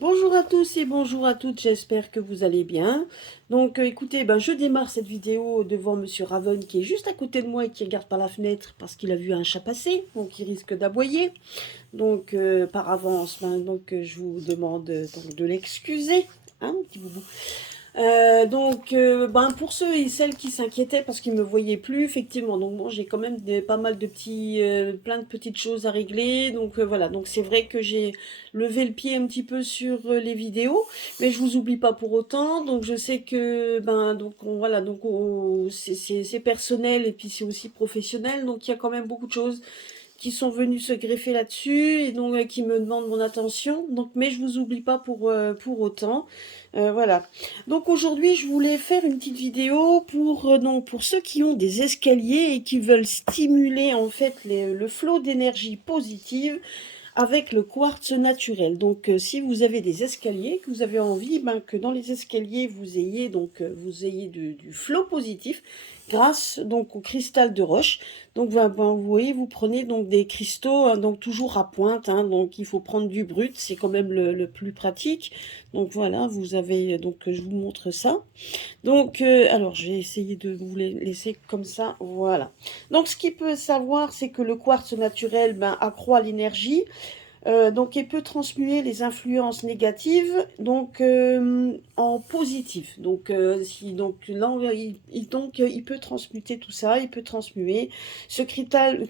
Bonjour à tous et bonjour à toutes, j'espère que vous allez bien. Donc écoutez, je démarre cette vidéo devant Monsieur Raven qui est juste à côté de moi et qui regarde par la fenêtre parce qu'il a vu un chat passer, donc il risque d'aboyer. Donc par avance, je vous demande donc, de l'excuser, hein, petit boubou. Pour ceux et celles qui s'inquiétaient parce qu'ils me voyaient plus, effectivement, donc bon, j'ai quand même pas mal de plein de petites choses à régler. Donc voilà, donc c'est vrai que j'ai levé le pied un petit peu sur les vidéos, mais je vous oublie pas pour autant. Donc je sais que voilà, c'est personnel et puis c'est aussi professionnel, donc il y a quand même beaucoup de choses qui sont venus se greffer là-dessus et donc qui me demandent mon attention. Donc, mais je vous oublie pas pour autant. Voilà. Donc aujourd'hui, je voulais faire une petite vidéo pour ceux qui ont des escaliers et qui veulent stimuler en fait le flot d'énergie positive avec le quartz naturel. Donc, si vous avez des escaliers, que vous avez envie que dans les escaliers vous ayez du flot positif grâce donc au cristal de roche. Donc, vous voyez, vous prenez donc des cristaux, hein, donc toujours à pointe. Hein, donc, il faut prendre du brut, c'est quand même le plus pratique. Donc voilà, vous avez donc je vous montre ça. Donc, alors, je vais essayer de vous les laisser comme ça. Voilà. Donc, ce qu'il peut savoir, c'est que le quartz naturel accroît l'énergie. Donc, il peut transmuer les influences négatives en positives. Donc, il peut transmuter tout ça, il peut transmuer. Ce cristal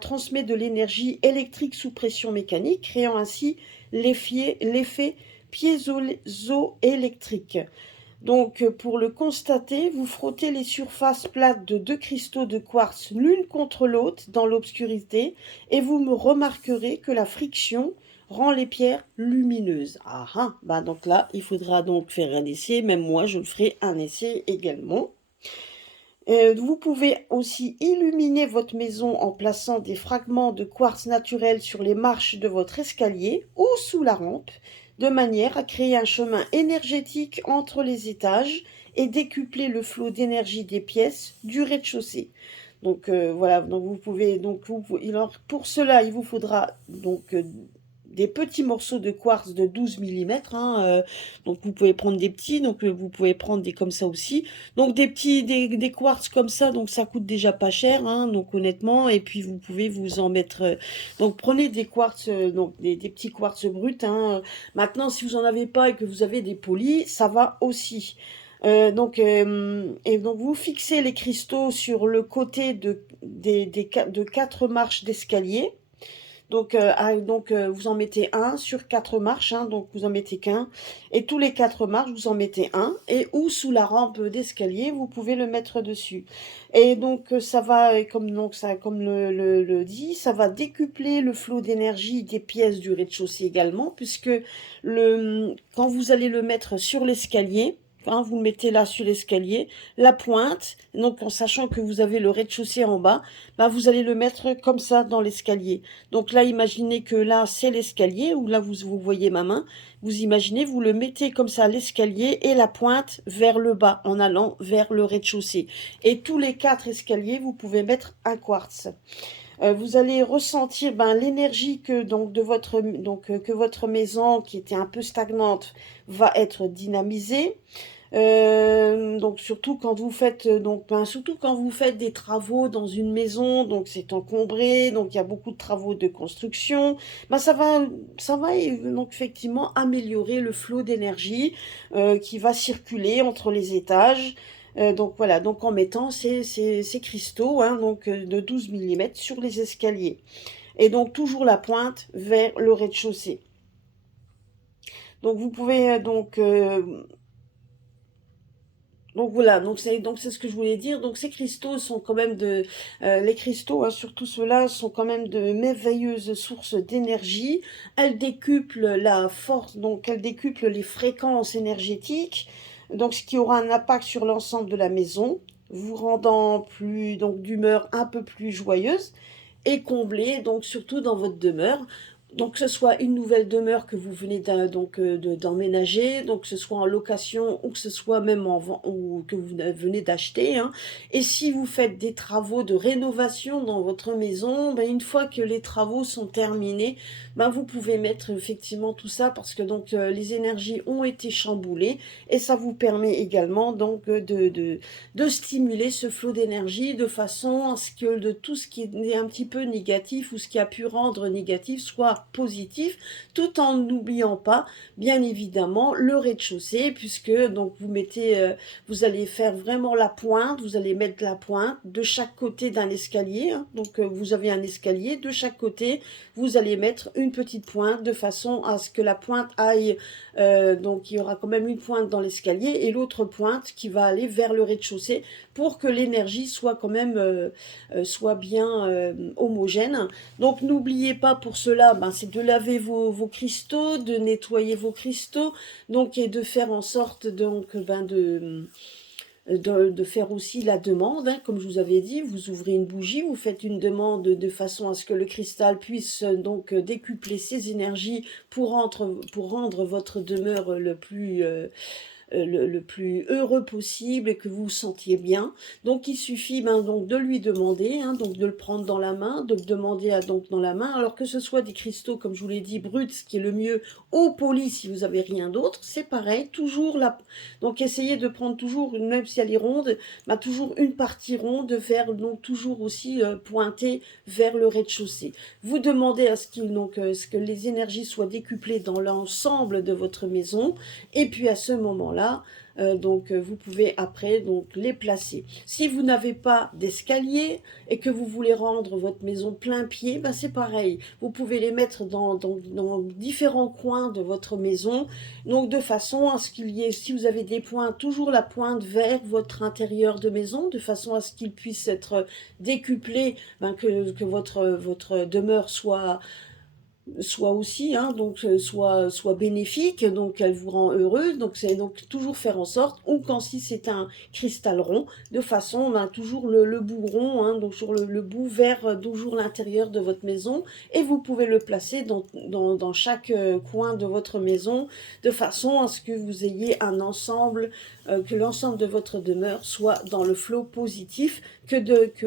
transmet de l'énergie électrique sous pression mécanique, créant ainsi l'effet piézoélectrique. Donc, pour le constater, vous frottez les surfaces plates de deux cristaux de quartz l'une contre l'autre dans l'obscurité et vous me remarquerez que la friction rend les pierres lumineuses. Ah ah, donc là, il faudra donc faire un essai, même moi je le ferai un essai également. Vous pouvez aussi illuminer votre maison en plaçant des fragments de quartz naturel sur les marches de votre escalier ou sous la rampe, de manière à créer un chemin énergétique entre les étages et décupler le flot d'énergie des pièces du rez-de-chaussée. Donc voilà, donc vous pouvez pour cela il vous faudra des petits morceaux de quartz de 12 mm. Donc vous pouvez prendre des petits, donc vous pouvez prendre des comme ça aussi. Donc des quartz comme ça, donc ça coûte déjà pas cher, hein, donc honnêtement. Et puis vous pouvez vous en mettre. Donc prenez des quartz, des petits quartz bruts. Hein. Maintenant, si vous en avez pas et que vous avez des polis, ça va aussi. Donc vous fixez les cristaux sur le côté de 4 marches d'escalier. Donc, vous en mettez un sur 4 marches, hein, donc vous en mettez qu'un. Et tous les 4 marches, vous en mettez un. Et ou sous la rampe d'escalier, vous pouvez le mettre dessus. Et donc, ça va, comme le dit, ça va décupler le flot d'énergie des pièces du rez-de-chaussée également, puisque quand vous allez le mettre sur l'escalier, hein, vous le mettez là sur l'escalier, la pointe, donc en sachant que vous avez le rez-de-chaussée en bas, vous allez le mettre comme ça dans l'escalier. Donc là, imaginez que là, c'est l'escalier, où là, vous voyez ma main. Vous imaginez, vous le mettez comme ça à l'escalier et la pointe vers le bas, en allant vers le rez-de-chaussée. Et tous les 4 escaliers, vous pouvez mettre un quartz. Vous allez ressentir l'énergie que votre maison, qui était un peu stagnante, va être dynamisée. Donc surtout quand vous faites des travaux dans une maison, donc c'est encombré, donc il y a beaucoup de travaux de construction, ça va donc effectivement améliorer le flot d'énergie qui va circuler entre les étages. Donc voilà, donc en mettant ces cristaux, hein, de 12 mm sur les escaliers. Et donc toujours la pointe vers le rez-de-chaussée. Donc vous pouvez donc voilà, donc c'est ce que je voulais dire. Donc ces cristaux sont quand même les cristaux, hein, surtout ceux-là, sont quand même de merveilleuses sources d'énergie. Elles décuplent la force, donc elles décuplent les fréquences énergétiques, donc ce qui aura un impact sur l'ensemble de la maison, vous rendant d'humeur un peu plus joyeuse et comblée, donc surtout dans votre demeure. Donc, que ce soit une nouvelle demeure que vous venez d'emménager, donc que ce soit en location ou que ce soit même ou que vous venez d'acheter, hein. Et si vous faites des travaux de rénovation dans votre maison, ben, une fois que les travaux sont terminés, ben, vous pouvez mettre effectivement tout ça parce que donc les énergies ont été chamboulées et ça vous permet également donc de stimuler ce flot d'énergie de façon à ce que de tout ce qui est un petit peu négatif ou ce qui a pu rendre négatif soit positif, tout en n'oubliant pas, bien évidemment, le rez-de-chaussée, puisque donc vous allez faire vraiment la pointe, vous allez mettre la pointe de chaque côté d'un escalier, hein. Donc vous avez un escalier, de chaque côté, vous allez mettre une petite pointe de façon à ce que la pointe aille, donc il y aura quand même une pointe dans l'escalier et l'autre pointe qui va aller vers le rez-de-chaussée pour que l'énergie soit quand même soit bien homogène. Donc n'oubliez pas pour cela, ben, c'est de laver vos cristaux, de nettoyer vos cristaux, donc et de faire en sorte donc ben, de faire aussi la demande, hein, comme je vous avais dit, vous ouvrez une bougie, vous faites une demande de façon à ce que le cristal puisse donc décupler ses énergies pour rendre votre demeure le plus heureux possible et que vous vous sentiez bien. Donc il suffit donc de lui demander, hein, donc de le prendre dans la main, de le demander donc dans la main, alors que ce soit des cristaux, comme je vous l'ai dit, bruts, ce qui est le mieux, ou polis si vous avez rien d'autre, c'est pareil, toujours là. Donc essayez de prendre toujours, même si elle est ronde, bah, toujours une partie ronde vers, donc toujours aussi pointée vers le rez-de-chaussée. Vous demandez à ce ce que les énergies soient décuplées dans l'ensemble de votre maison, et puis à ce moment-là, vous pouvez après donc les placer. Si vous n'avez pas d'escalier et que vous voulez rendre votre maison plein pied, ben c'est pareil. Vous pouvez les mettre dans différents coins de votre maison, donc de façon à ce qu'il y ait, si vous avez des pointes, toujours la pointe vers votre intérieur de maison, de façon à ce qu'il puisse être décuplé, ben que votre demeure soit aussi, hein, donc soit bénéfique, donc elle vous rend heureuse, donc c'est donc toujours faire en sorte, ou quand si c'est un cristal rond, de façon, on a toujours le bout rond, hein, donc sur le bout vers toujours l'intérieur de votre maison, et vous pouvez le placer dans chaque coin de votre maison, de façon à ce que vous ayez un ensemble, que l'ensemble de votre demeure soit dans le flot positif que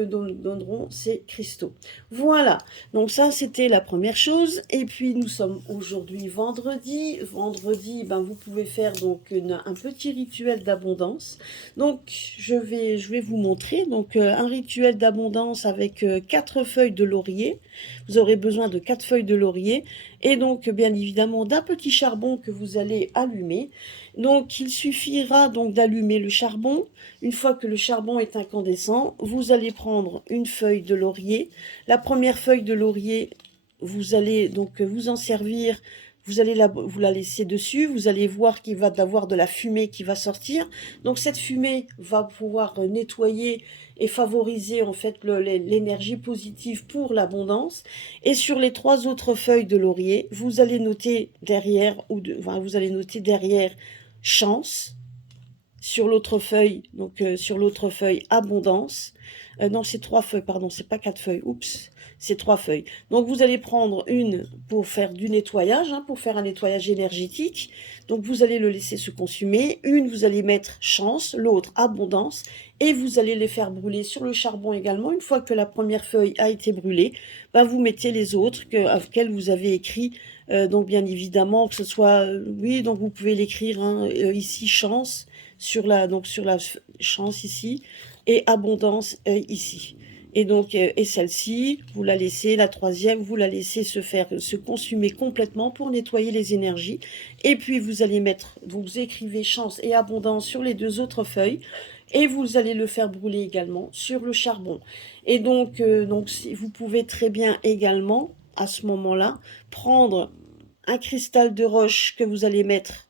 donneront ces cristaux. Voilà, donc ça c'était la première chose. Et puis nous sommes aujourd'hui vendredi. Vendredi, ben, vous pouvez faire donc un petit rituel d'abondance. Donc je vais vous montrer donc un rituel d'abondance avec 4 feuilles de laurier. Vous aurez besoin de 4 feuilles de laurier et donc bien évidemment d'un petit charbon que vous allez allumer. Donc il suffira donc d'allumer le charbon. Une fois que le charbon est incandescent, vous allez prendre une feuille de laurier. La première feuille de laurier, vous allez donc vous en servir, vous allez vous la laisser dessus, vous allez voir qu'il va y avoir de la fumée qui va sortir. Donc cette fumée va pouvoir nettoyer et favoriser en fait l'énergie positive pour l'abondance. Et sur les 3 autres feuilles de laurier, vous allez noter derrière, vous allez noter derrière chance. Sur l'autre feuille, donc sur l'autre feuille, abondance. Non, c'est 3 feuilles, pardon, c'est pas 4 feuilles, oups, c'est 3 feuilles. Donc vous allez prendre une pour faire du nettoyage, hein, pour faire un nettoyage énergétique. Donc vous allez le laisser se consumer. Une, vous allez mettre chance, l'autre abondance, et vous allez les faire brûler sur le charbon également. Une fois que la première feuille a été brûlée, ben, vous mettez les autres auxquelles vous avez écrit. Donc bien évidemment que ce soit, oui, donc vous pouvez l'écrire hein, ici chance sur la chance ici et abondance ici. Et donc et celle-ci, vous la laissez, la troisième, vous la laissez se consumer complètement pour nettoyer les énergies. Et puis vous allez mettre, vous écrivez chance et abondance sur les 2 autres feuilles. Et vous allez le faire brûler également sur le charbon. Et donc vous pouvez très bien également, à ce moment-là, prendre un cristal de roche que vous allez mettre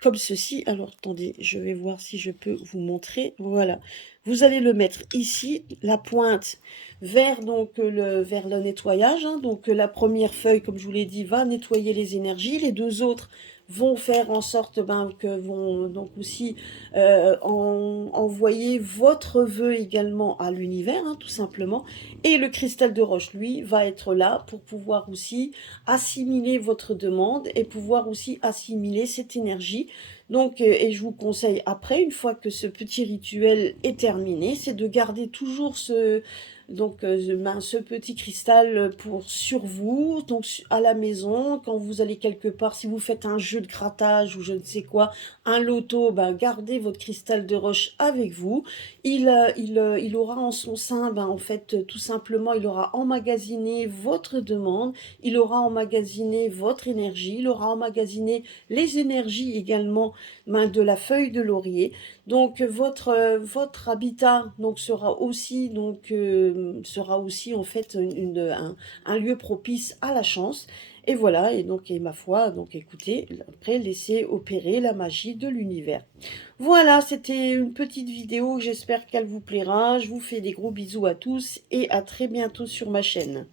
comme ceci. Alors, attendez, je vais voir si je peux vous montrer. Voilà. Vous allez le mettre ici, la pointe vers le nettoyage. Hein. Donc, la première feuille, comme je vous l'ai dit, va nettoyer les énergies. Les 2 autres vont faire en sorte que vont donc aussi envoyer votre vœu également à l'univers, hein, tout simplement. Et le cristal de roche, lui, va être là pour pouvoir aussi assimiler votre demande et pouvoir aussi assimiler cette énergie. Donc, et je vous conseille après, une fois que ce petit rituel est terminé, c'est de garder toujours ce petit cristal sur vous, donc à la maison, quand vous allez quelque part, si vous faites un jeu de grattage ou je ne sais quoi, un loto, gardez votre cristal de roche avec vous. Il aura en son sein, en fait, tout simplement, il aura emmagasiné votre demande, il aura emmagasiné votre énergie, il aura emmagasiné les énergies également de la feuille de laurier. Donc votre habitat donc sera aussi en fait un lieu propice à la chance. Et voilà, et donc et ma foi, donc écoutez, après laissez opérer la magie de l'univers. Voilà, c'était une petite vidéo, j'espère qu'elle vous plaira. Je vous fais des gros bisous à tous et à très bientôt sur ma chaîne.